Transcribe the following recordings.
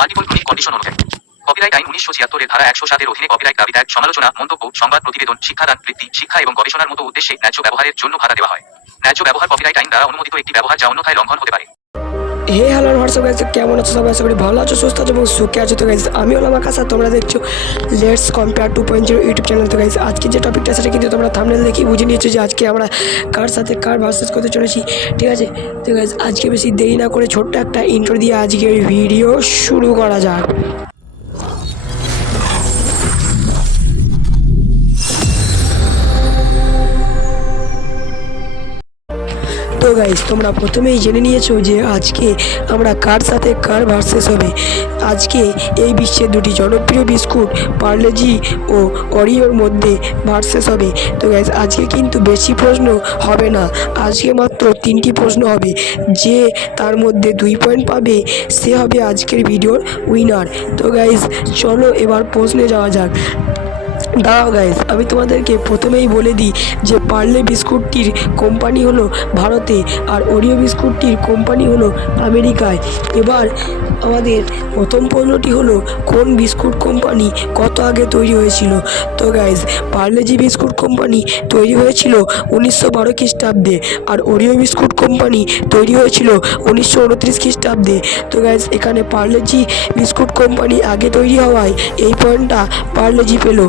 Multiple chronic condition অনুযায়ী copyright আইন 1976 ধারা 107 অধীনে কপিরাইট দাবি ত্যাগ, সমালোচনা, মন্তব্য, সংবাদ প্রতিবেদন, শিক্ষাদান, বৃত্তি, শিক্ষা এবং গবেষণার মতো উদ্দেশ্যে ন্যায্য ব্যবহারের জন্য ভাতা দেওয়া হয়। ন্যায্য ব্যবহার কপিরাইট আইন দ্বারা অনুমোদিত একটি ব্যবহার যা অন্যথায় লঙ্ঘন হতে পারে। হে হ্যালো হোয়াটসঅ্যাপ গাইস, কেমন আছো সবাই? আশা করি ভালো আছো, সুস্থ আছো এবং সুখে আছো। তো গাইস আমি হলাম আকাশ আর তোমরা দেখছো লেটস কম্পেয়ার 2.0 ইউটিউব চ্যানেল। তো গাইস আজকে যে টপিকটা সেটা কিন্তু তোমরা থাম্বনেল দেখেই বুঝে নিয়েছো যে আজকে আমরা কার সাথে কার ভার্সেস করতে চলেছি, ঠিক আছে? তো গাইস আজকে বেশি দেরি না করে ছোট্ট একটা ইন্ট্রো দিয়ে আজকের ভিডিও শুরু করা যাক। তো গাইস তোমরা প্রথমেই জেনে নিয়েছো যে আজকে আমরা কার সাথে কার ভার্সেস হবে। আজকে এই বিশ্বের দুটি জনপ্রিয় বিস্কুট পার্লেজি ও অরিওর মধ্যে ভার্সেস হবে। তো গাইস আজকে কিন্তু বেশি প্রশ্ন হবে না, আজকে মাত্র 3টি প্রশ্ন হবে। যে তার মধ্যে 2 পয়েন্ট পাবে সে হবে আজকের ভিডিওর উইনার। তো গাইস চলো এবার প্রশ্নে যাওয়া যাক। দাঁড়াও গাইস, আমি তোমাদেরকে প্রথমেই বলে দিই যে পার্লে বিস্কুটটির কোম্পানি হলো ভারতে আর ওরিও বিস্কুটটির কোম্পানি হলো আমেরিকায়। এবার আমাদের প্রথম প্রশ্নটি হলো কোন বিস্কুট কোম্পানি কত আগে তৈরি হয়েছিল। তো গাইস পার্লেজি বিস্কুট কোম্পানি তৈরি হয়েছিল 1912 খ্রিস্টাব্দে আর ওরিও বিস্কুট কোম্পানি তৈরি হয়েছিল 1929 খ্রিস্টাব্দে। তো গাইস এখানে পার্লেজি বিস্কুট কোম্পানি আগে তৈরি হওয়ায় এই পয়েন্টটা পার্লেজি পেল।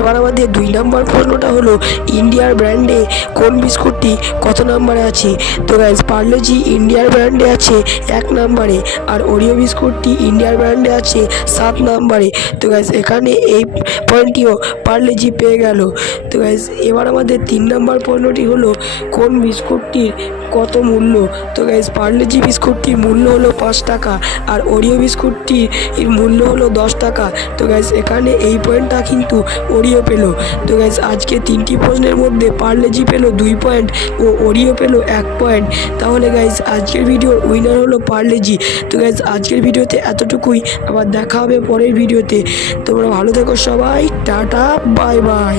এবার আমাদের 2 নম্বর প্রশ্নটা হলো ইন্ডিয়ার ব্র্যান্ডে কোন বিস্কুটটি কত নম্বরে আছে। তো গাইস পার্লেজি ইন্ডিয়ার ব্র্যান্ডে আছে 1 নম্বরে আর ওরিও বিস্কুটটি ইন্ডিয়ার ব্র্যান্ডে আছে 7 নম্বরে। তো গাইস এখানে এই পয়েন্টটিও পার্লেজি পেয়ে গেল। তো গাইস এবার আমাদের 3 নম্বর প্রশ্নটি হলো কোন বিস্কুটটির কত মূল্য। তো গাইস পার্লেজি বিস্কুটটির মূল্য হলো 5 টাকা আর ওরিও বিস্কুটটির মূল্য হলো 10 টাকা। তো গাইস এখানে এই পয়েন্টটা কিন্তু ওরিও পেল। তো গাইস আজকে 3টি প্রশ্নের মধ্যে পার্লেজি পেল 2 পয়েন্ট ও ওরিও পেল 1 পয়েন্ট। তাহলে গাইস আজকের ভিডিওর উইনার হলো পার্লেজি। তো গাইস আজকের ভিডিওতে এতটুকুই, আবার দেখা হবে পরের ভিডিওতে। তোমরা ভালো থেকো সবাই, টাটা বাই বাই।